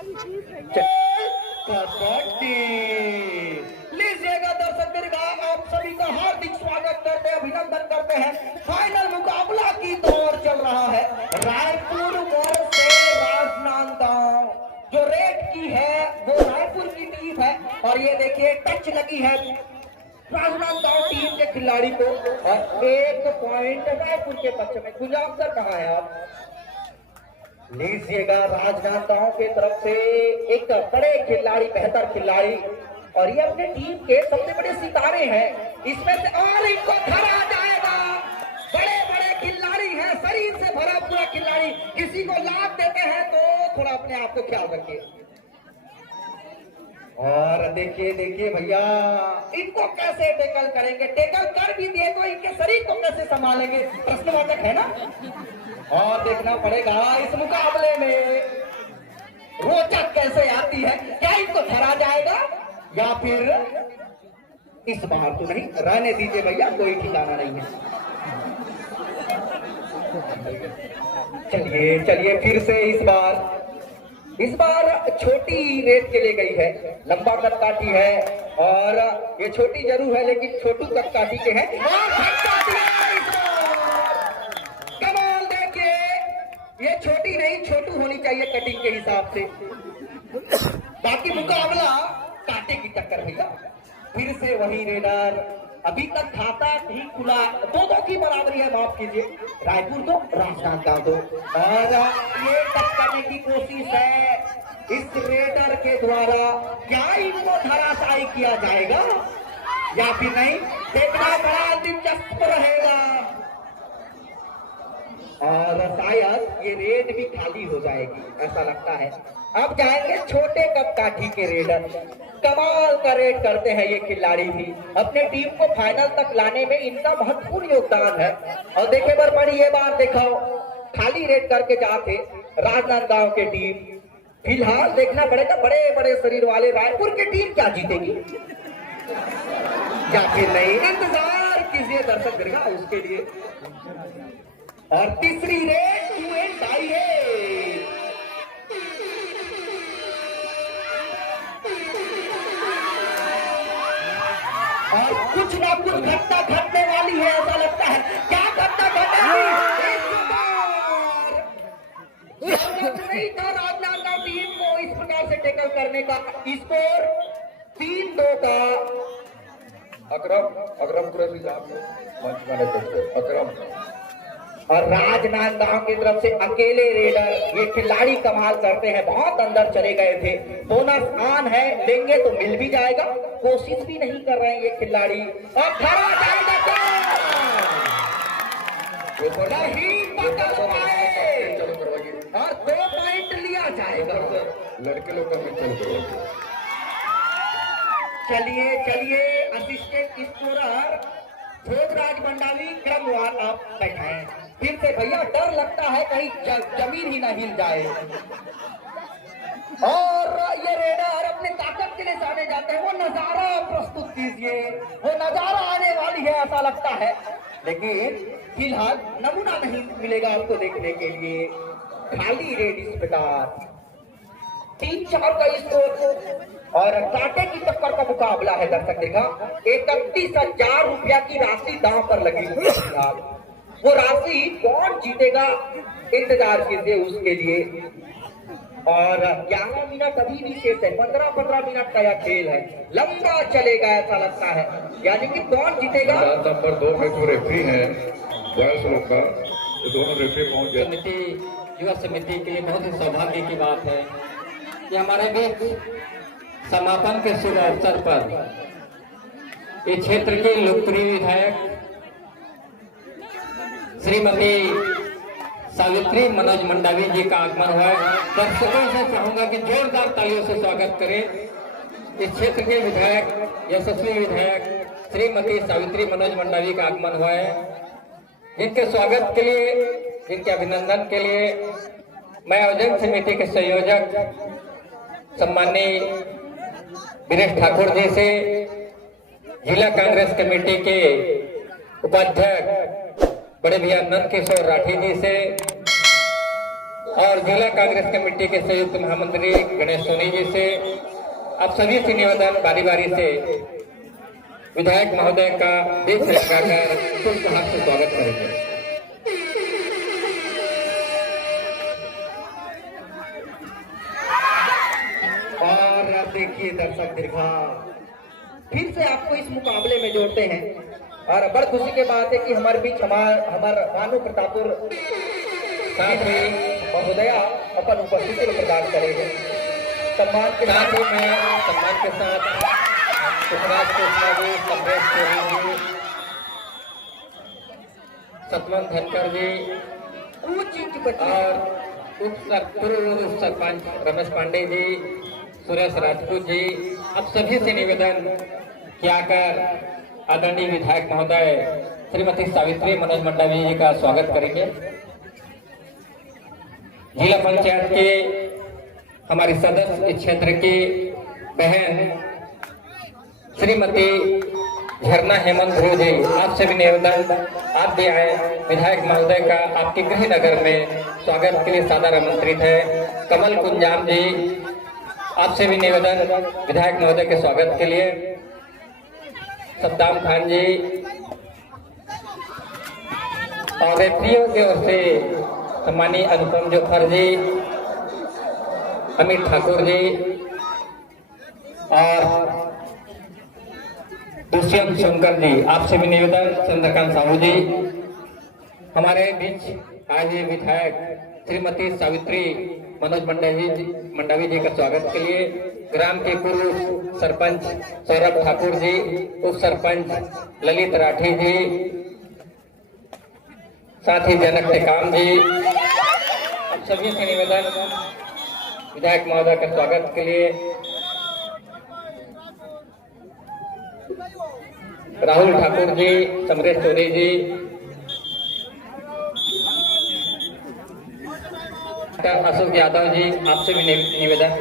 कबड्डी लीजिएगा दर्शक दीर्घ आप सभी का हार्दिक स्वागत करते हैं, अभिनंदन करते हैं। फाइनल मुकाबला की दौर चल रहा है। रायपुर मोड़ से राजनांदगांव जो रेड की है वो रायपुर की टीम है और ये देखिए टच लगी है राजनांदगांव टीम के खिलाड़ी को और 1 पॉइंट रायपुर के पक्ष में। गुलाब सर कहाँ है आप? लीजिएगा राजनांदगांव की तरफ से एक बड़े खिलाड़ी, बेहतर खिलाड़ी और ये अपने टीम के सबसे बड़े सितारे हैं इसमें से, और इनको धरा जाएगा। बड़े बड़े खिलाड़ी हैं, शरीर से भरा पूरा खिलाड़ी, किसी को लाभ देते हैं तो थोड़ा अपने आप को ख्याल रखिए। और देखिए देखिए भैया इनको कैसे टेकल करेंगे, टेकल कर भी दिए तो इनके शरीर को कैसे संभालेंगे, प्रश्नवाचक है ना। और देखना पड़ेगा इस मुकाबले में रोचक कैसे आती है, क्या इनको धरा जाएगा या फिर इस बार तो नहीं, रहने दीजिए भैया, कोई ठिकाना नहीं है। चलिए चलिए फिर से इस बार छोटी रेड के लिए गई है, लंबा कदकाठी है और ये छोटी जरूर है लेकिन छोटू कदकाठी के हैं। कमाल देखिए, ये छोटी नहीं छोटू होनी चाहिए कटिंग के हिसाब से। बाकी मुकाबला कांटे की टक्कर भैया। फिर से वही रेडर, अभी तक खाता ही खुला, 2-2 की बराबरी है, माफ कीजिए। रायपुर तो राजनांदगांव तो, और ये टच करने की कोशिश है इस रेडर के द्वारा। क्या इनको धराशायी किया जाएगा या फिर नहीं, देखना बड़ा दिलचस्प रहेगा। और शायद ये रेड भी खाली हो जाएगी ऐसा लगता है। अब जाएंगे छोटे कदकाठी के रेडर। कमाल का रेड करते हैं ये खिलाड़ी भी, अपने टीम को फाइनल तक लाने में इनका महत्वपूर्ण योगदान है। और देखे बार बड़ी ये बार देखो खाली रेड करके जाते राजनांदगांव के टीम। फिलहाल देखना पड़ेगा बड़े बड़े शरीर वाले रायपुर की टीम क्या जीतेगी या फिर नहीं, इंतजार कीजिए दर्शक दीर्घ उसके लिए। और तीसरी रेड 2 एंड टाई है। और कुछ ना कुछ घटना घटने वाली है ऐसा लगता है। क्या घटना घटेगी नहीं था राजनांदगांव टीम को इस प्रकार से टैकल करने का। स्कोर 3-2 का। अकरम और राजनांदगांव की तरफ से अकेले रेडर, ये खिलाड़ी कमाल करते हैं, बहुत अंदर चले गए थे। बोनस ऑन है, लेंगे तो मिल भी जाएगा, कोशिश भी नहीं कर रहे हैं ये खिलाड़ी। और धरा जाएगा नहीं पकड़ पाए और 2 पॉइंट लिया जाएगा। लड़के लोग चलिए चलिए असिस्टेंट स्कोरर भोगराज मंडावी क्रमवार आप बैठाएं। फिर से भैया डर लगता है कहीं जमीन ही ना हिल जाए। और ये रेडर अपने ताकत के लिए जाने जाते हैं, वो नजारा प्रस्तुत कीजिए, वो नजारा आने वाली है ऐसा लगता है। लेकिन फिलहाल नमूना नहीं मिलेगा आपको देखने के लिए, खाली रेड इस प्रकार 3-4 का स्कोर और कांटे की टक्कर का मुकाबला है दर्शक देखा। 31,000 रुपया की राशि दांव पर लगी हुई है। वो राशि कौन जीतेगा इंतजार कीजिए उसके लिए। और 11 मिनट अभी भी शेष है, 15-15 मिनट का यह खेल है, लंबा चलेगा ऐसा लगता है। यानी कि कौन जीतेगा। नंबर 2 में जो रेफरी है बॉयज लोग का, ये दोनों रेफरी पहुंच गए। समिति युवा समिति के लिए बहुत ही सौभाग्य की बात है कि हमारे बीच समापन के शुभ अवसर पर इस क्षेत्र के लोकप्रिय विधायक श्रीमती सावित्री मनोज मंडावी जी का आगमन हुआ है। दर्शकों से चाहूंगा कि जोरदार तालियों से स्वागत करें इस क्षेत्र के विधायक, यशस्वी विधायक श्रीमती सावित्री मनोज मंडावी का आगमन हुआ है। इनके स्वागत के लिए, इनके अभिनंदन के लिए मैं आयोजन समिति के संयोजक सम्माननीय दिनेश ठाकुर जी से, जिला कांग्रेस कमेटी के उपाध्यक्ष बड़े भैया नंद किशोर राठी जी से और जिला कांग्रेस कमेटी के संयुक्त महामंत्री गणेश सोनी जी से आप सभी से निवेदन बारी बारी से विधायक महोदय का देश लगाकर शुभ हाथ से स्वागत करेंगे। और अब देखिए दर्शक दीर्घा फिर से आपको इस मुकाबले में जोड़ते हैं और बड़ खुशी की बात है कि हमारे बीच हमारे भानु प्रतापुर साथ ही महोदया अपन उपस्थिति को प्रदान करेंगे। सम्मान के साथ ही मैं सम्मान के साथ सुखराज कृष्णा जी, कमलेश सोनी जी, सतवंत धनकर जी और पूर्व उप सरपंच रमेश पांडे जी, सुरेश राजपूत जी, अब सभी से निवेदन किया कर आदरणीय विधायक महोदय श्रीमती सावित्री मनोज मंडावी जी का स्वागत करेंगे। जिला पंचायत के हमारी सदस्य इस क्षेत्र की बहन श्रीमती झरना हेमंत ध्रुव जी, आपसे भी निवेदन आप भी आए विधायक महोदय का आपके गृह नगर में स्वागत के लिए सादर आमंत्रित है। कमल कुंजाम जी, आपसे भी निवेदन विधायक महोदय के स्वागत के लिए। सद्दाम खान जी और रेफरियों की ओर से सम्मानीय अनुपम जोफर जी, अमित ठाकुर जी और दुष्यंत शंकर जी, आपसे भी निवेदन चंद्रकांत साहू जी। हमारे बीच आज ये विधायक श्रीमती सावित्री मनोज मंडावी जी का स्वागत के लिए ग्राम के पूर्व सरपंच सौरभ ठाकुर जी, उप सरपंच ललित राठी जी, साथ ही जनक टेकाम जी, अब सभी से निवेदन विधायक महोदय का स्वागत के लिए। राहुल ठाकुर जी, समरेश चौधरी जी, अशोक यादव जी, आपसे भी निवेदन।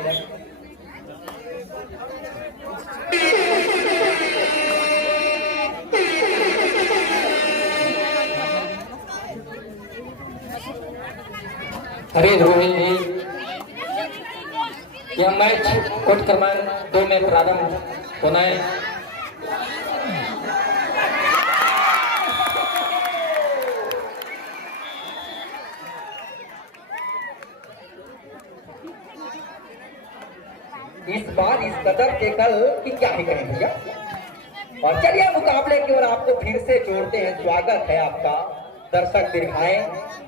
हरीश रोहित जी, यह मैच कोर्ट क्रमांक 2 में प्रारंभ होना है। इस बार इस कदर के कल कि क्या ही कहें भैया। और चलिए मुकाबले की ओर आपको फिर से जोड़ते हैं। स्वागत है आपका दर्शक दीर्घाएं।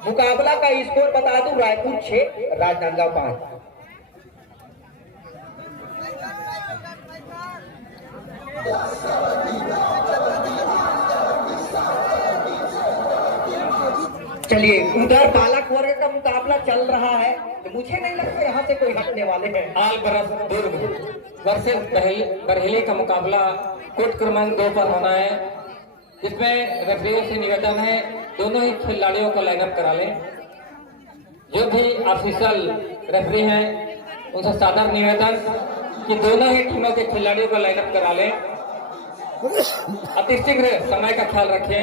मुकाबला का स्कोर बता दूं, रायपुर 6 राजनांदगांव 5। चलिए उधर बालक वर्ग का मुकाबला चल रहा है, तो मुझे नहीं लगता यहाँ से कोई हटने वाले हैं। आल बरस दुर्ग वर्सेस बरहेली का मुकाबला कोर्ट क्रमांक 2 पर होना है। इसमें रेफरियों से निवेदन है दोनों ही खिलाड़ियों को लाइनअप करा लें। जो भी ऑफिशियल रेफरी हैं उनसे सादर निवेदन कि दोनों ही टीमों के खिलाड़ियों को लाइनअप करा लें। अतिशीघ्र समय का ख्याल रखें।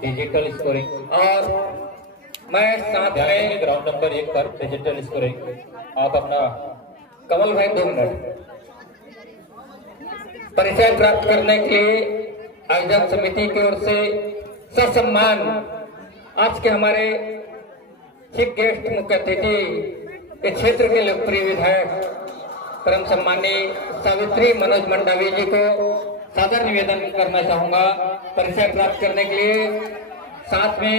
डिजिटल स्कोरिंग और मैं साथ में ग्राउंड नंबर 1 पर डिजिटल स्कोरिंग आप अपना कमल भाई 2 मिनट परिचय प्राप्त करने के लिए आयोजक समिति की ओर से ससम्मान आज के हमारे चीफ गेस्ट मुख्य अतिथि इस क्षेत्र के लोकप्रिय विधायक परम सम्मानीय सावित्री मनोज मंडावी जी को सादर निवेदन करना चाहूंगा परिचय प्राप्त करने के लिए। साथ में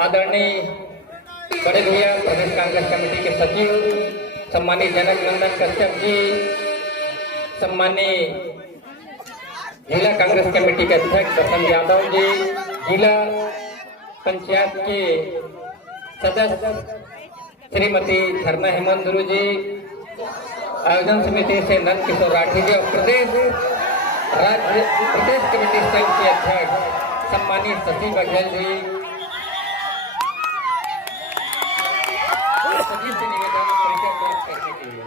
आदरणीय बड़े भैया प्रदेश कांग्रेस कमेटी के सचिव सम्मानीय जनक नंदन कश्यप जी, सम्मानीय जिला कांग्रेस कमेटी के अध्यक्ष प्रसन्न यादव जी, जिला पंचायत के सदस्य श्रीमती झरना हेमंत ध्रुव जी, आयोजन समिति से नंद किशोर राठी जी और प्रदेश कमेटी सेल के अध्यक्ष सम्मानीय शशि बघेल जी, सभी से निवेदन परिचय प्राप्त करने के लिए।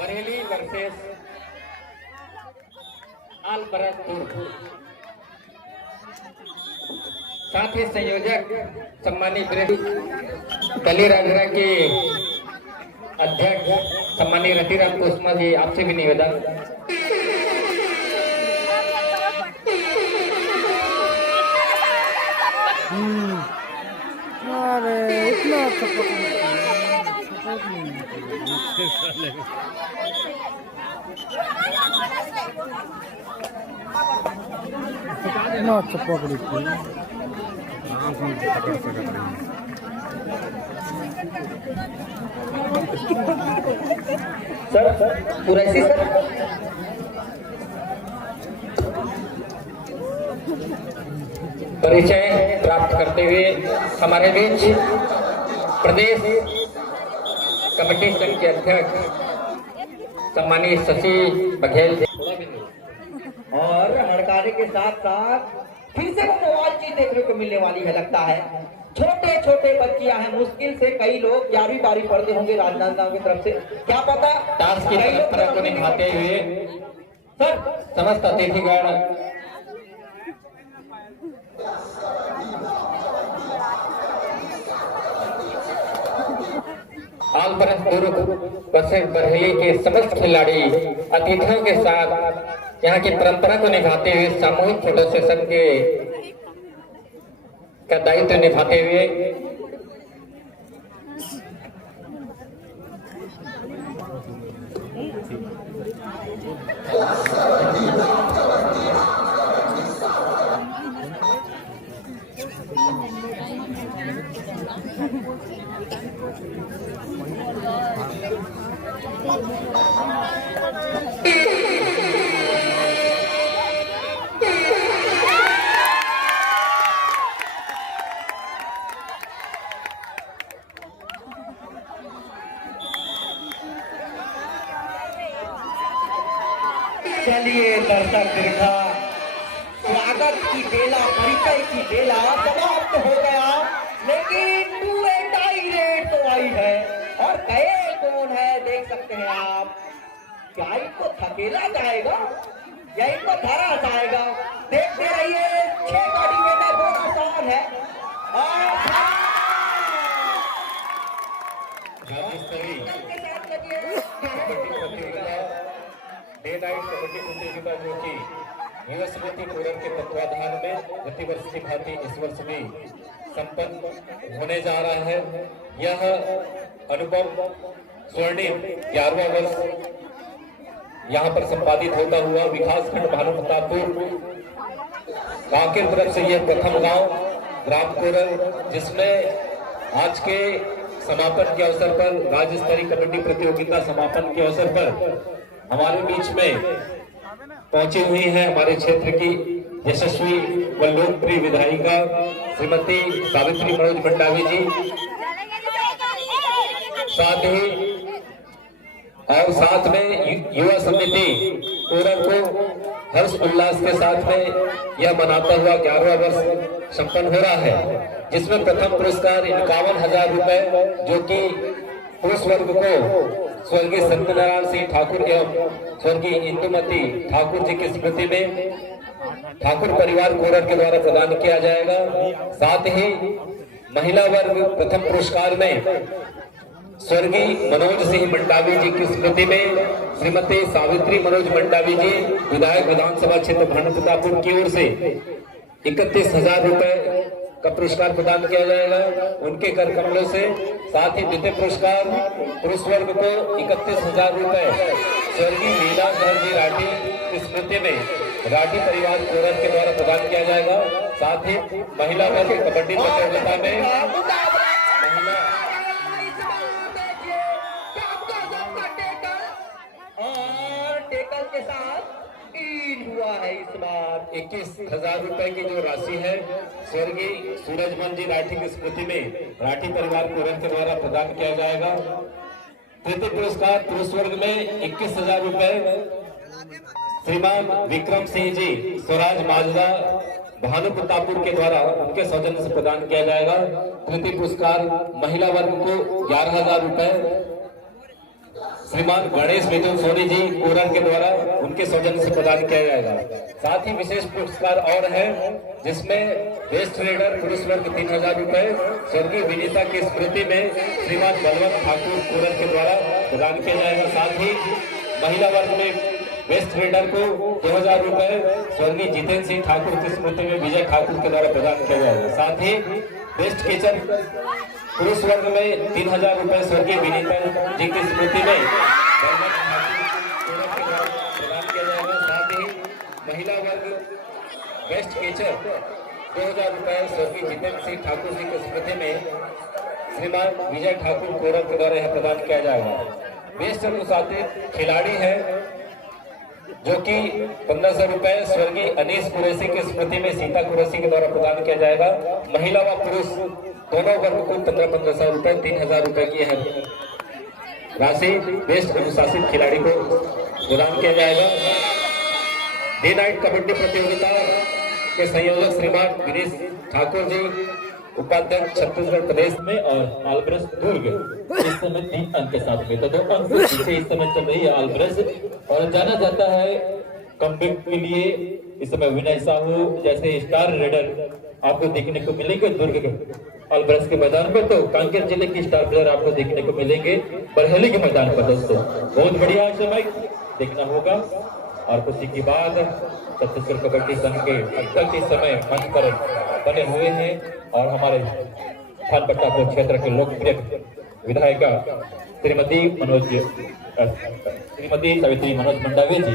बरेली वर्सेस आल बरस दुर्ग साथ ही संयोजक सम्मानित कली राजरा के अध्यक्ष सम्मानित रतिराम कुसुमा जी, आपसे भी निवेदन। अरे इतना अच्छा पकड़ी थी। सर कुरैशी सर, परिचय प्राप्त करते हुए हमारे बीच प्रदेश कमेटी संघ के अध्यक्ष सम्मानित शशि बघेल जी। और हड़काने के साथ साथ फिर से वो मोबाइल चीज देखने को मिलने वाली है लगता है। छोटे छोटे बच्चियां हैं, मुश्किल से कई लोग 11वीं 12वीं पढ़ते होंगे राजनांदगांव की तरफ से, क्या पता। टास्क की परंपरा को निभाते हुए सर समस्त अतिथिगण आल बरहेली के समस्त खिलाड़ी अतिथियों के साथ यहाँ की परंपरा को निभाते हुए सामूहिक फोटो सेशन के का दायित्व निभाते हुए चलिए दर्शक दीर्घा, स्वागत की बेला, परिचय की बेला समाप्त हो गया, लेकिन पूरे डायरेक्ट तो आई है। और गए कौन है देख सकते हैं आप। क्या इनको थकेला जाएगा या इनको धरा जाएगा, देखते रहिए। 6 गाड़ी में ना बहुत आसान है। और डे नाइट कबड्डी प्रतियोगिता जो कि युवा समिति कोरल के तत्वाधान में प्रतिवर्ष की भांति इस वर्ष भी संपन्न होने जा रहा है। यह अनुभव स्वर्णिम 11वां वर्ष यहाँ पर संपादित होता हुआ विकासखंड भानुप्रतापपुर कांकेर तरफ से यह प्रथम गांव ग्राम कोरल, जिसमें आज के समापन के अवसर पर राज्य स्तरीय कबड्डी प्रतियोगिता समापन के अवसर पर हमारे बीच में पहुंची हुई है हमारे क्षेत्र की यशस्वी व लोकप्रिय विधायिका श्रीमती सावित्री मनोज मंडावी जी, साथ ही और साथ में युवा समिति कोरल को हर्ष उल्लास के साथ में यह मनाता हुआ 11वां वर्ष संपन्न हो रहा है, जिसमें प्रथम पुरस्कार 51,000 रुपए जो कि पुरुष वर्ग को स्वर्गीय सत्यनारायण सिंह ठाकुर एवं स्वर्गीय इंदुमती ठाकुर जी की स्मृति में ठाकुर परिवार कोरल के द्वारा प्रदान किया जाएगा। साथ ही महिला वर्ग प्रथम पुरस्कार में स्वर्गीय मनोज सिंह मंडावी जी की स्मृति में श्रीमती सावित्री मनोज मंडावी जी विधायक विधानसभा क्षेत्र भानुप्रतापपुर की ओर से 31,000 रुपए का पुरस्कार प्रदान किया जाएगा उनके कर कमलों से। साथ ही द्वितीय पुरस्कार पुरुष वर्ग को 31,000 रुपए स्वर्गीय लीलाधर जी राठी की स्मृति में राठी परिवार कोरल के द्वारा प्रदान किया जाएगा। साथ ही महिला वर्ग कबड्डी प्रतियोगिता में टेकल के साथ हुआ है इस बार 21,000 रुपए की जो राशि है स्वर्गीय सूरजमन जी राठी की स्मृति में राठी परिवार कोरल के द्वारा प्रदान किया जाएगा। तृतीय पुरस्कार पुरुष वर्ग में 21,000 रुपए श्रीमान विक्रम सिंह जी स्वराज माजदा भानुप्रतापपुर के द्वारा उनके सौजन्य से प्रदान किया जाएगा। तृतीय पुरस्कार महिला वर्ग को 11,000 रुपए श्रीमान गणेश मिथुन सोनी जी कोरल के द्वारा उनके सौजन्य से प्रदान किया जाएगा। साथ ही विशेष पुरस्कार और है जिसमें बेस्ट रेडर पुरुष वर्ग 3000 रुपए स्वर्गीय विनीता की स्मृति में श्रीमान बलवंत ठाकुर कुरन के द्वारा प्रदान किया जाएगा। साथ ही महिला वर्ग में बेस्ट रेडर को 2000 रुपए स्वर्गीय जितेंद्र सिंह ठाकुर की स्मृति में विजय ठाकुर के द्वारा प्रदान किया जाएगा। साथ ही बेस्ट किचन पुरुष वर्ग में 3000 रुपए स्वर्गीय विनीता जी की स्मृति में बलवंत ठाकुर के द्वारा प्रदान किया जाएगा। साथ ही महिला वर्ग बेस्ट किचन 2000 रुपए स्वर्गीय जितेंद्र सिंह ठाकुर जी की स्मृति में श्रीमान विजय ठाकुर कोरम के द्वारा यह प्रदान किया जाएगा। बेस्ट अनुशासित खिलाड़ी है जो कि 1500 रुपए स्वर्गीय अनीस कुरैशी की स्मृति में सीता कुरैशी के द्वारा प्रदान किया जाएगा। महिला व पुरुष दोनों वर्ग को 1500 रुपए 3000 रुपए की है राशि बेस्ट अनुशासित खिलाड़ी को प्रदान किया जाएगा। डे नाइट कबड्डी प्रतियोगिता के संयोजक श्रीमान गिरीश ठाकुर जी उपाध्यक्ष छत्तीसगढ़ प्रदेश में और आलब्रस दुर्ग इस समय 3 अंक के साथ में, तो 2 अंक पीछे इस समय चल रही है आलब्रस। और जाना जाता है कमबैक के लिए इस समय विनय साहू जैसे स्टार रेडर आपको देखने को मिलेंगे दुर्ग के आलब्रस के मैदान पर। तो कांकेर जिले की स्टार प्लेयर आपको देखने को मिलेंगे बरहेली के मैदान पर। दोस्तों बहुत बढ़िया समय देखना होगा। और कुछ के बाद छत्तीसगढ़ कबड्डी संघ के अध्यक्ष इस समय मंच पर बने हुए हैं और हमारे थानपट्टापुर क्षेत्र के लोकप्रिय विधायिका श्रीमती सावित्री मनोज मंडावी जी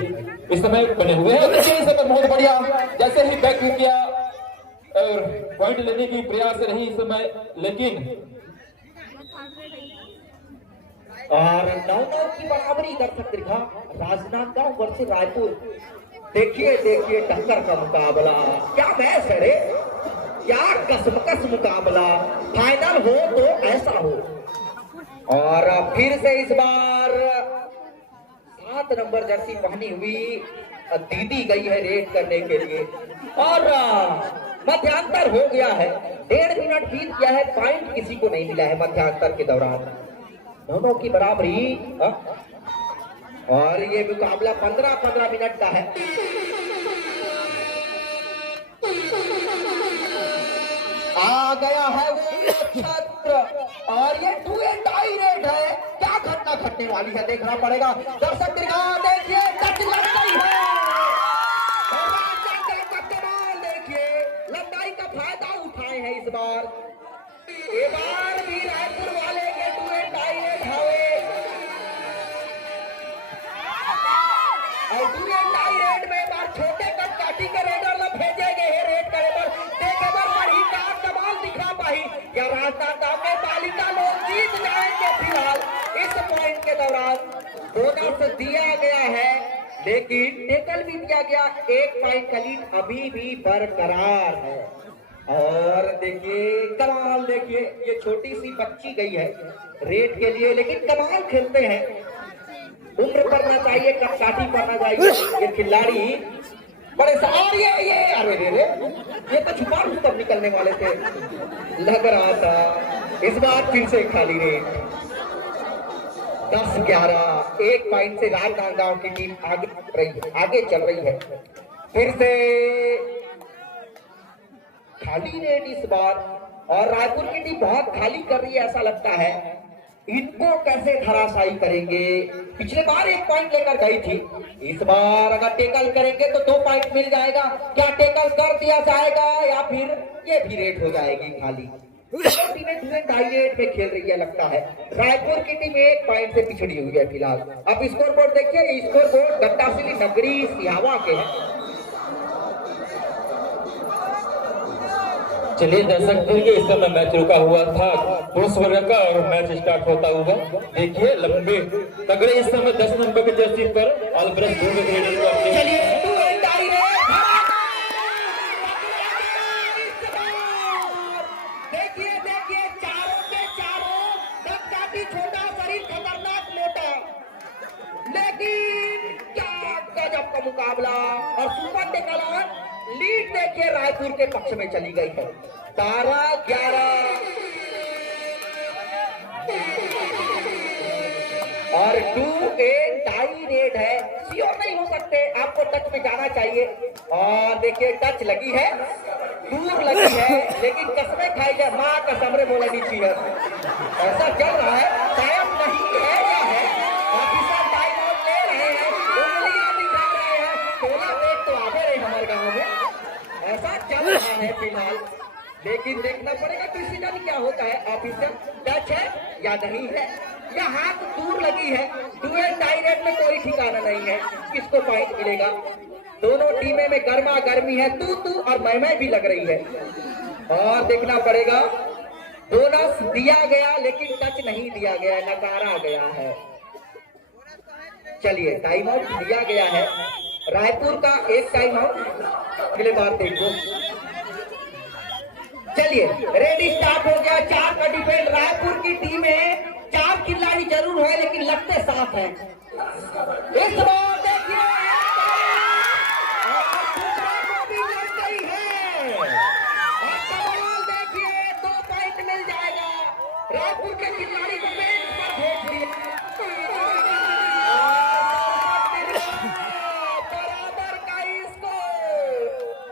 इस समय बने हुए हैं। इस समय बहुत बढ़िया जैसे ही बैक किया और पॉइंट लेने की प्रयास रही इस समय, लेकिन और 9-9 की बराबरी कर सकते राजनांदगांव वर्सेस रायपुर। देखिए देखिए टक्कर का मुकाबला, क्या मैच है रे, क्या कसमकस मुकाबला। फाइनल हो तो ऐसा हो। और फिर से इस बार 7 नंबर जर्सी पहनी हुई दीदी गई है रेड करने के लिए और मध्यांतर हो गया है। 1.5 मिनट बीत गया है, पॉइंट किसी को नहीं मिला है मध्यांतर के दौरान। दोनों की बराबरी और ये मुकाबला 15-15 मिनट का है। आ गया है वो छत्र और ये 2 एंड टाई रेड है। क्या घटना घटने वाली है देखना पड़ेगा। दर्शक देखिए टच लग गई है। देखिए लंबाई का फायदा उठाए हैं इस बार। ये बार भी रायपुर वाले के 2 एंड टाई रेड है और 2 एंड टाई रेड में बार छोटे कट काटी के रेडर ला भेजे गए हैं रेड करे पर देखे बार बड़ी कार कमाल दिखा पाई। या राजनांदगांव में बालिका लोग जीत जाएंगे। फिलहाल इस पॉइंट के दौरान बोनस दिया गया है लेकिन टेकल भी दिया गया। 1 पॉइंट का लीड अभी भी बरकरार है। और देखिए कमाल, देखिए ये छोटी सी बच्ची गई है रेड के लिए लेकिन कमाल खेलते हैं। उम्र पड़ना चाहिए, कब काठी पड़ना चाहिए। ये खिलाड़ी बड़े और ये अरे रे ये तो छुपा रुस्तम निकलने वाले थे लग रहा था। इस बार फिर से खाली रेड 10-11 1 पॉइंट से राजनांदगांव की टीम आगे चल रही है। फिर से खाली रेड इस बार और रायपुर की टीम बहुत खाली कर रही है ऐसा लगता है। इनको कैसे धराशायी करेंगे। पिछले बार 1 पॉइंट लेकर गई थी, इस बार अगर टेकल करेंगे तो 2 पॉइंट मिल जाएगा। क्या टेकल कर दिया जाएगा या फिर ये भी रेड हो जाएगी खाली। टीमें 2 एंड टाई रेड में खेल रही है लगता है। रायपुर की टीम 1 पॉइंट से पिछड़ी हुई है फिलहाल। अब स्कोर बोर्ड देखिए, स्कोर बोर्ड गट्टासिली नगरी सिहावा के है। चलिए दर्शक देखिए इस समय मैच रुका हुआ था पुरुष वर्ग का और मैच स्टार्ट होता हुआ देखिए लंबे तगड़े इस समय 10 नंबर के जर्सी पर आलब्रस दुर्ग रेडर को अपने देखिए चारों के चारों काफी छोटा शरीर खतरनाक मोटा लेकिन क्या गजब का मुकाबला। और सुपर टेकल लीड देखिए रायपुर के पक्ष में चली गई है 12-11 और 2 एंड टाई रेड है। श्योर नहीं हो सकते, आपको टच में जाना चाहिए। और देखिए टच लगी है दूर लगी है, लेकिन कसमें खाई जाए, माँ कसम रे बोला नहीं चाहिए। ऐसा चल रहा है, शायद नहीं है या है। ऑफिसर टाइम आउट ले रहे हैं, उंगलियां दिखा रहे हैं, 16 पेट तो आगे रहे हमारे गाँव में। ऐसा चल रहा है फिलहाल, लेकिन देखना पड़ेगा डिसीजन क्या होता है। ऑफिसर टच है या नहीं है, या हाथ दूर लगी है। डू एंड डाई रेट में कोई ठिकाना नहीं है, किसको पॉइंट मिलेगा। दोनों टीमें में गर्मा गर्मी है, तू और मैं भी लग रही है। और देखना पड़ेगा, बोनस दिया गया लेकिन टच नहीं दिया गया, नकारा गया है। चलिए टाइम आउट दिया गया है, रायपुर का एक टाइम आउट, अगले बार देखो। चलिए रेडी स्टार्ट हो गया। 4 का डिफेंड, रायपुर की टीम में 4 खिलाड़ी जरूर है लेकिन लगते साथ हैं। इस बार देखिए देखिए 2 पॉइंट मिल जाएगा। रायपुर के खिलाड़ी को बेंच पर भेज दिया। बराबर का स्कोर,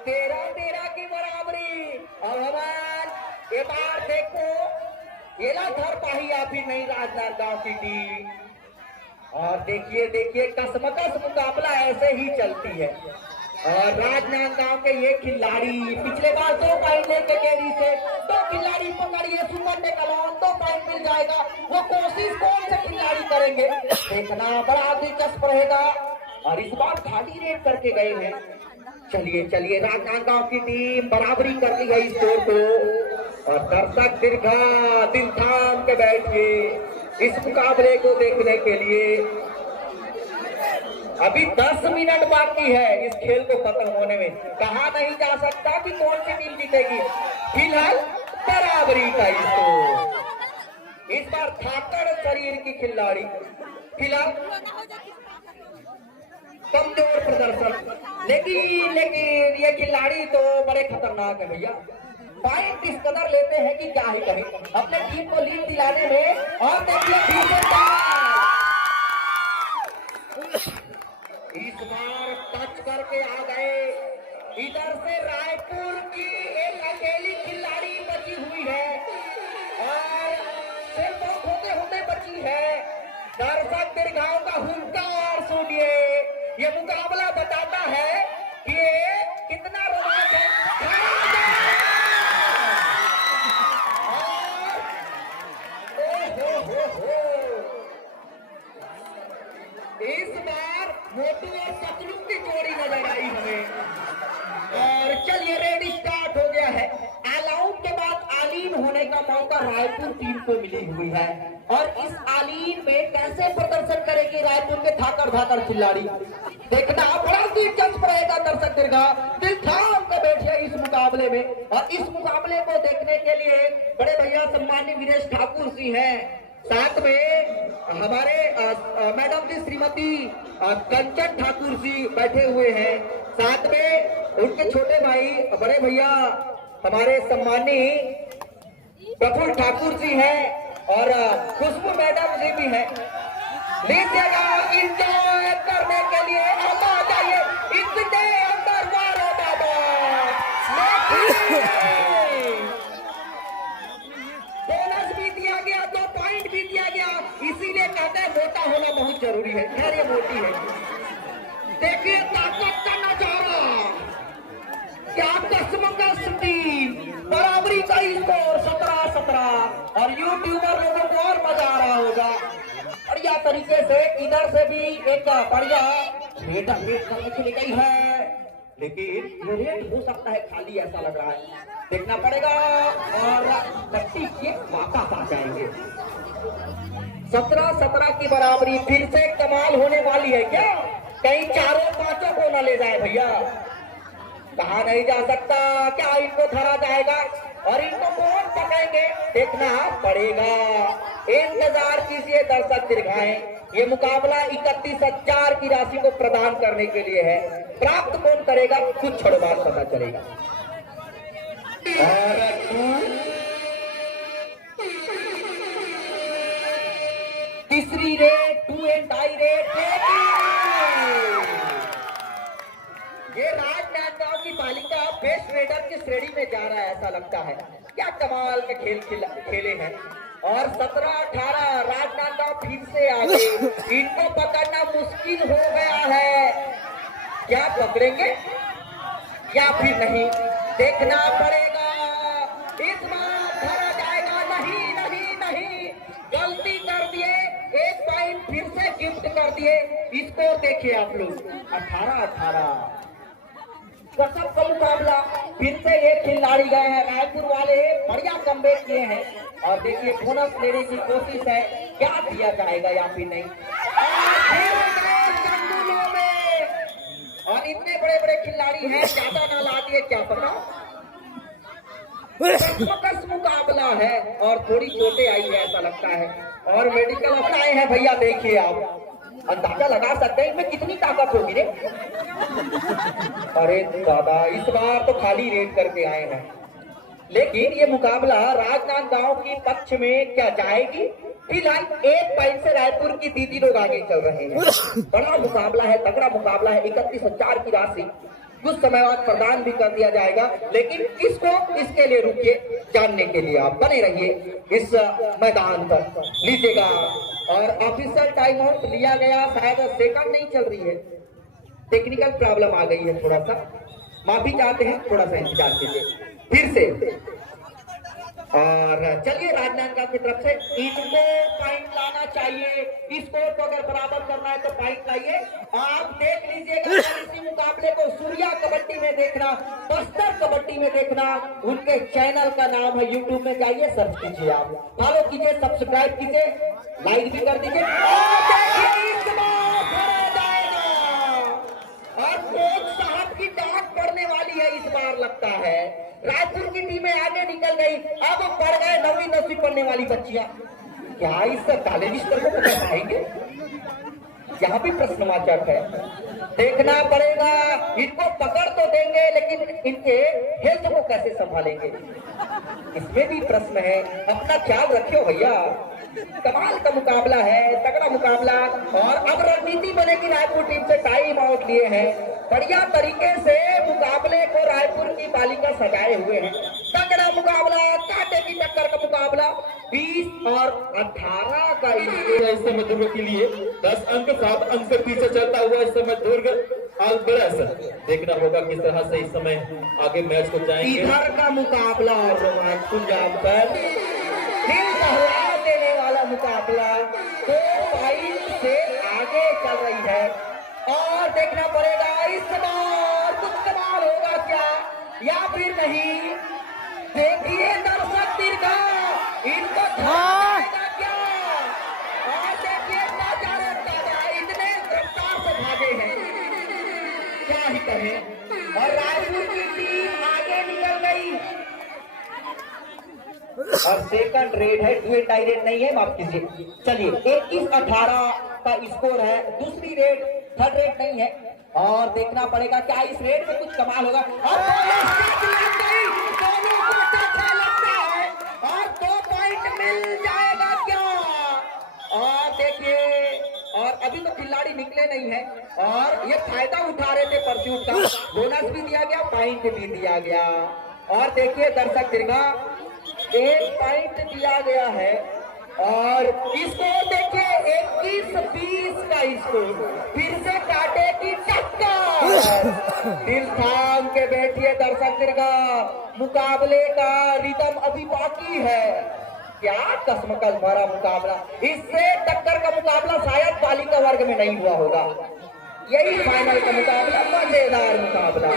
13-13 की बराबरी। और हमारे ये बार देखो, ये ना धर पाही या फिर नहीं राजनांदगांव की टीम। और देखिए कसमकस मुकाबला ऐसे ही चलती है। और राजनांदगांव के ये खिलाड़ी पिछले बार 2 पॉइंट लेके केरी से 2 खिलाड़ी पकड़िए, सुपर टेकलॉन 2 पॉइंट मिल जाएगा। वो कोशिश कौन से खिलाड़ी करेंगे, देखना बड़ा दिलचस्प रहेगा। और इस बार खाली रेट करके गए हैं। चलिए राजनांदगांव की टीम बराबरी कर दी है स्कोर को। और दर्शक दीर्घा दिल थाम के बैठिए इस मुकाबले को देखने के लिए। अभी 10 मिनट बाकी है इस खेल को खत्म होने में। कहा नहीं जा सकता कि कौन सी टीम जीतेगी। फिलहाल बराबरी का स्कोर। इस बार थाकड़ शरीर की खिलाड़ी, फिलहाल कमजोर प्रदर्शन, लेकिन ये खिलाड़ी तो बड़े खतरनाक है भैया। पॉइंट इस कदर लेते हैं कि क्या ही कहें अपने टीम को लीड दिलाने में। और देखिए इस बार टच करके आ गए। इधर से रायपुर की एक अकेली खिलाड़ी बची हुई है और सिर्फ होते होते बची है। दर्शक दीर्घाओं का हुंकार सुनिए, ये मुकाबला बताता है कि ये कितना रोमांच है। इस बार मोटू और सतलू की जोड़ी नजर आई हमें। और चलिए रेडी स्टार्ट हो गया है। ऑल आउट के बाद आलीन होने का मौका रायपुर टीम को मिली हुई है। और इस आलीन में कैसे प्रदर्शन करेगी रायपुर के धाकड़ खिलाड़ी, देखना बड़ा दिलचस्प रहेगा। दर्शक दीर्घा दिल थाम के बैठिए इस मुकाबले में। और इस मुकाबले को देखने के लिए बड़े भैया सम्माननीय वीरेश ठाकुर जी हैं, साथ में हमारे मैडम जी श्रीमती कंचन ठाकुर जी बैठे हुए हैं, साथ में उनके छोटे भाई बड़े भैया हमारे सम्माननीय प्रफुल्ल ठाकुर जी हैं और खुशबू मैडम जी भी हैं। लीजिएगा इंजॉय करने के लिए आप आ जाइए। इतने अंदर मारो बाबा, बोनस भी दिया गया, 2 पॉइंट भी दिया गया। इसीलिए कहते हैं मोटा होना बहुत जरूरी है। खैर ये मोटी है। देखिए ताकत का नजारा, क्या कसमकस टीम, बराबरी का स्कोर 17-17। और यूट्यूबर लोगों को और मजा आ रहा होगा। बढ़िया तरीके से इधर से भी एक बढ़िया रेट करने के लिए गई है, लेकिन ये रेट हो सकता है खाली, ऐसा लग रहा है। देखना पड़ेगा। और पट्टी के वापस आ जाएंगे। 17-17 की बराबरी फिर से कमाल होने वाली है क्या? कहीं 4-5 को न ले जाए भैया, कहा नहीं जा सकता। क्या इनको धरा जाएगा और इनको कौन पकड़ेंगे, देखना पड़ेगा। इंतजार कीजिए दर्शक दीर्घाएं। ये मुकाबला 31,000 की राशि को प्रदान करने के लिए है। प्राप्त कौन करेगा कुछ क्षण बाद पता चलेगा। और तीसरी रेट 2 एंड डाई रेट। ये राजनांदगांव की बालिका बेस्ट रेडर की श्रेणी में जा रहा है ऐसा लगता है। क्या कमाल के खेले हैं। और 17-18 राजनांदगांव फिर से आगे, इनको पकड़ना मुश्किल हो गया है। क्या पकड़ेंगे या फिर नहीं, देखना पड़ेगा। इस बार धरा जाएगा, नहीं नहीं नहीं, गलती कर दिए, एक पॉइंट फिर से गिफ्ट कर दिए। स्कोर देखिए आप लोग, 18-18 कसम का मुकाबला। फिर से एक खिलाड़ी गए हैं, रायपुर वाले बढ़िया कमबैक किए हैं। और देखिए बोनस लेने की कोशिश है, क्या दिया जाएगा या फिर नहीं। और इतने बड़े बड़े खिलाड़ी हैं, ज्यादा ना ला दिए क्या पता। कस मुकाबला है और थोड़ी चोटें आई है ऐसा लगता है। और मेडिकल अपनाए हैं भैया, देखिए आप अंदाजा लगा सकते हैं इनमें कितनी ताकत होगी रे। अरे दादा, इस बार तो खाली रेड करके आए हैं। लेकिन ये मुकाबला राजनांदगांव के पक्ष में क्या जाएगी। फिलहाल 1 पॉइंट से रायपुर की दीदी लोग आगे चल रहे हैं। बड़ा मुकाबला है, तगड़ा मुकाबला है। 31,000 की राशि कुछ समय बाद प्रदान भी कर दिया जाएगा। लेकिन इसके लिए रुकिए, जानने के लिए आप बने रहिए इस मैदान पर। लीजिएगा। और ऑफिशियल टाइम आउट लिया गया, शायद सेकंड नहीं चल रही है, टेक्निकल प्रॉब्लम आ गई है, थोड़ा सा माफी चाहते हैं, थोड़ा सा इंतजार कीजिए फिर से। और चलिए राजनांदगांव की तरफ से इनको पॉइंट लाना चाहिए। स्कोर को अगर बराबर करना है तो पॉइंट लाइए। आप देख लीजिएगा इसी मुकाबले को सूर्या कबड्डी में देखना, बस्तर कबड्डी में देखना। उनके चैनल का नाम है, यूट्यूब में जाइए, सर्च कीजिए, आप फॉलो कीजिए, सब्सक्राइब कीजिए, लाइक भी कर दीजिए। और कोच साहब की डांट पड़ने वाली है इस बार लगता है। रायपुर की टीमें आगे निकल गई, अब पढ़ गए 9वीं 10वीं पढ़ने वाली बच्चियां। क्या इस कॉलेज स्तर को पकड़ पाएंगे, यहाँ भी प्रश्नवाचक है। देखना पड़ेगा, इनको पकड़ तो देंगे लेकिन इनके हेल्थ को कैसे संभालेंगे, इसमें भी प्रश्न है। अपना ख्याल रखियो भैया, कमाल का मुकाबला है, तगड़ा मुकाबला। और अब रणनीति बनेगी, रायपुर टीम से टाइम आउट लिए हैं, बढ़िया तरीके से मुकाबले को रायपुर की बालिका सजाए हुए हैं। तगड़ा मुकाबला, कांटे की टक्कर का मुकाबला। 20 और 18 का इस समय दुर्ग के लिए 10 अंक 7 अंक से पीछे चलता हुआ इस समय दुर्ग देखना होगा किस तरह से इस समय आगे मैच को जाएंगे। इधर का मुकाबला और रोमांच पंजाब पर दिल दहला देने वाला मुकाबला 2 पॉइंट से आगे चल रही है। और देखना पड़ेगा इस बार कुछ कमाल होगा क्या या फिर नहीं। देखिए दर्शक दीर्घा, इनको जाएगा क्या। और देखिए नजारे दादा इतने रफ्तार से भागे हैं, क्या ही करें। और रायपुर की टीम आगे निकल गई। और सेकंड रेड है, डुएट टाई रेड नहीं है, माफ कीजिए। चलिए 21-18 का स्कोर है, दूसरी रेड, थर्ड रेड नहीं है। और देखना पड़ेगा क्या इस रेड में कुछ कमाल होगा। और और 2 पॉइंट मिल जाएगा क्या। और देखिए, और अभी तो खिलाड़ी निकले नहीं है और ये फायदा उठा रहे थे परस्यूट का। बोनस भी दिया गया, पॉइंट भी दिया गया। और देखिए दर्शक दीर्घा, 1 पॉइंट दिया गया है। और स्कोर देखिए 21-20 का स्कोर, फिर से कांटे की टक्कर। दिल थाम के बैठिए दर्शक दीर्घा, मुकाबले का रिदम अभी बाकी है। क्या कसमकस भरा मुकाबला, इससे टक्कर का मुकाबला शायद बालिका वर्ग में नहीं हुआ होगा। यही फाइनल का मुकाबला, मजेदार मुकाबला।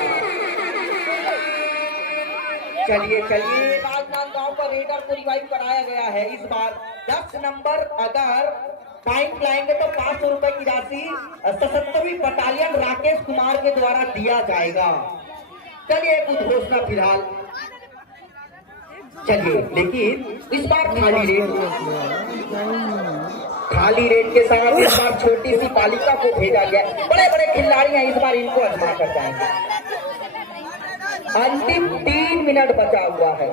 चलिए चलिए, राजनांदगांव का रेडर को रिवाइव कराया गया है। इस बार 10 नंबर अगर पॉइंट लाएंगे तो 500 रुपए की राशि 77वीं बटालियन राकेश कुमार के द्वारा दिया जाएगा। चलिए कुछ घोषणा फिलहाल, चलिए। लेकिन इस बार खाली रेड के साथ इस बार छोटी सी बालिका को भेजा गया। बड़े बड़े खिलाड़ी हैं, इस बार इनको आजमा कर जाएंगे। अंतिम 3 मिनट बचा हुआ है।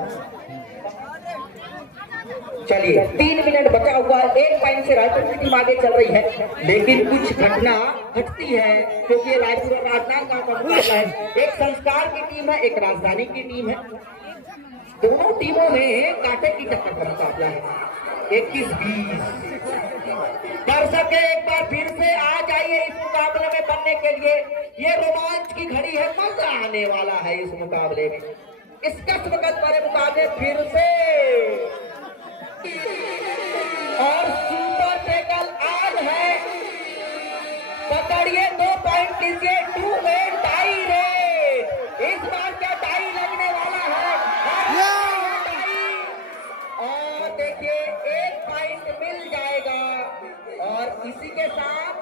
चलिए 3 मिनट बचा हुआ है, 1 पॉइंट से रायपुर की टीम आगे चल रही है, लेकिन कुछ घटना घटती है क्योंकि ये रायपुर और राजनांदगांव का मुकाबला है। एक संस्कार की टीम है, एक राजधानी की टीम है। दोनों टीमों में कांटे की टक्कर का मुकाबला है। 21-20 दर्शक एक बार फिर से आ जाइए इस मुकाबले में बनने के लिए। ये रोमांच की घड़ी है, मजा आने वाला है इस मुकाबले में। इस कसमकस वाले मुकाबले फिर से और सुपर टैकल आज है। पकड़िए 2 पॉइंट लीजिए, 2 में टाई रेट। इस बार क्या टाई लगने वाला है? और देखिए 1 पॉइंट मिल जाएगा और इसी के साथ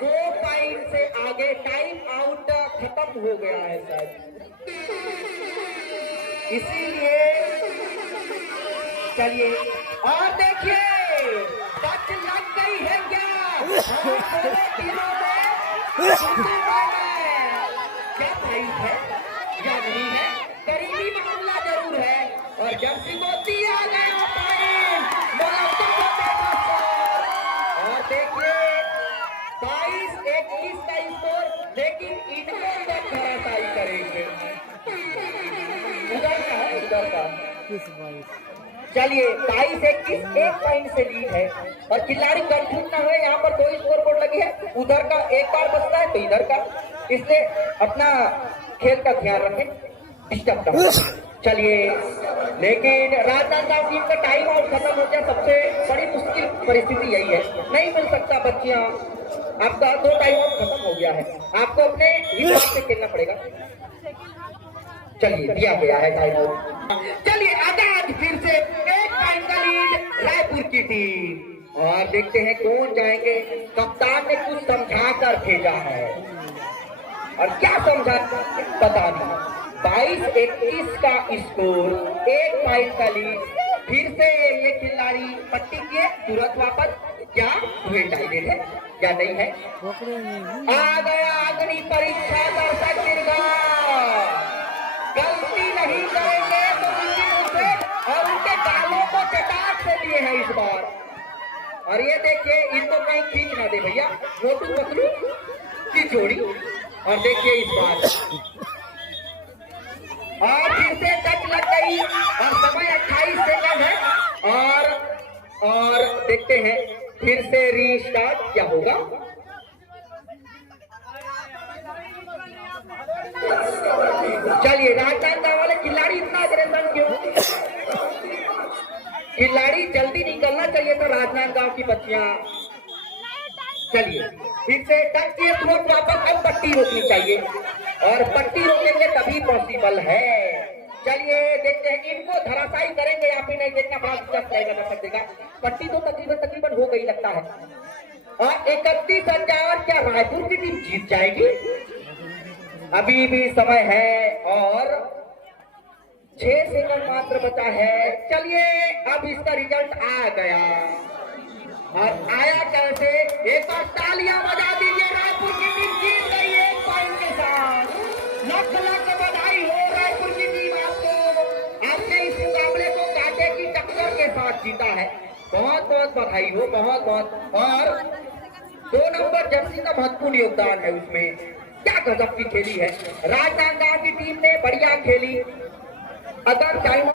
2 पॉइंट से आगे टाइम आउट खत्म हो गया है शायद, इसीलिए चलिए और देखिए टच लग गई है क्या? टीमों में क्या प्राइस है या नहीं है? करीबी मामला जरूर है और जर्सी को दिया गया पॉइंट। और देखिए 22-21 का स्कोर, लेकिन इनको तक धराशायी करेंगे। उधर का है, उधर का। चलिए 22-21 1 पॉइंट से लीड है और खिलाड़ी कंफ्यूज ना हुए। यहाँ पर 2 स्कोर बोर्ड लगी है, उधर का एक बार बचता है तो इधर का, इसलिए अपना खेल का ध्यान रखें, डिस्टर्ब ना हो। चलिए लेकिन राजनांदगांव टीम का टाइम आउट खत्म हो गया। सबसे बड़ी मुश्किल परिस्थिति यही है, नहीं मिल सकता बच्चियां, आपका 2 टाइम आउट खत्म हो गया है, आपको अपने हिसाब से खेलना पड़ेगा। चलिए दिया गया है टाइम आउट। चलिए आगाज फिर से 1 पॉइंट का लीड रायपुर की टीम और देखते हैं कौन जाएंगे। कप्तान ने कुछ समझा कर भेजा है और क्या समझा पता नहीं। 22-21 का स्कोर, 1 पॉइंट का लीड। फिर से ये खिलाड़ी पट्टी किए तुरंत वापस, क्या टाइडेड है या नहीं है? आ गया अग्नि परीक्षा दर्शक दीर्घा, गलती नहीं करेंगे तो उनसे और उनके गालों को चटाक से लिए हैं इस बार। और ये देखिए इनको कहीं खींच ना दे भैया, मोटू पतलू की जोड़ी। और देखिए इस बार और फिर से टच लग गई और समय 28 सेकंड है और देखते हैं फिर से रीस्टार्ट क्या होगा। चलिए राजनांदगांव वाले खिलाड़ी इतना अग्रेसन क्यों? खिलाड़ी जल्दी निकलना चाहिए था राजनांदगांव की बच्चियां। चलिए फिर से टच किए तुरंत वापस, अब पट्टी रोकनी चाहिए और पट्टी रोकेंगे तभी पॉसिबल है। चलिए देखते हैं इनको धराशायी करेंगे या फिर नहीं, देखना बड़ा दिक्कत रहेगा दर्शक देगा। पट्टी तो तकरीबन हो गई लगता है। और 31,000 क्या रायपुर की टीम जीत जाएगी? अभी भी समय है और 6 सेकंड मात्र बचा है। चलिए अब इसका रिजल्ट आ गया और आया कैसे? एक बार तालियां बजा दीजिए, रायपुर की टीम जीत गई 1 पॉइंट के साथ। लख लख बधाई हो रायपुर की टीम, आपको आपने इस मुकाबले को कांटे की टक्कर के साथ जीता है। बहुत बहुत बधाई हो, बहुत बहुत। और 2 नंबर जर्सी का महत्वपूर्ण योगदान है उसमें, क्या गजब की खेली है राजनांदगांव की टीम ने, बढ़िया खेली। अगर टाइम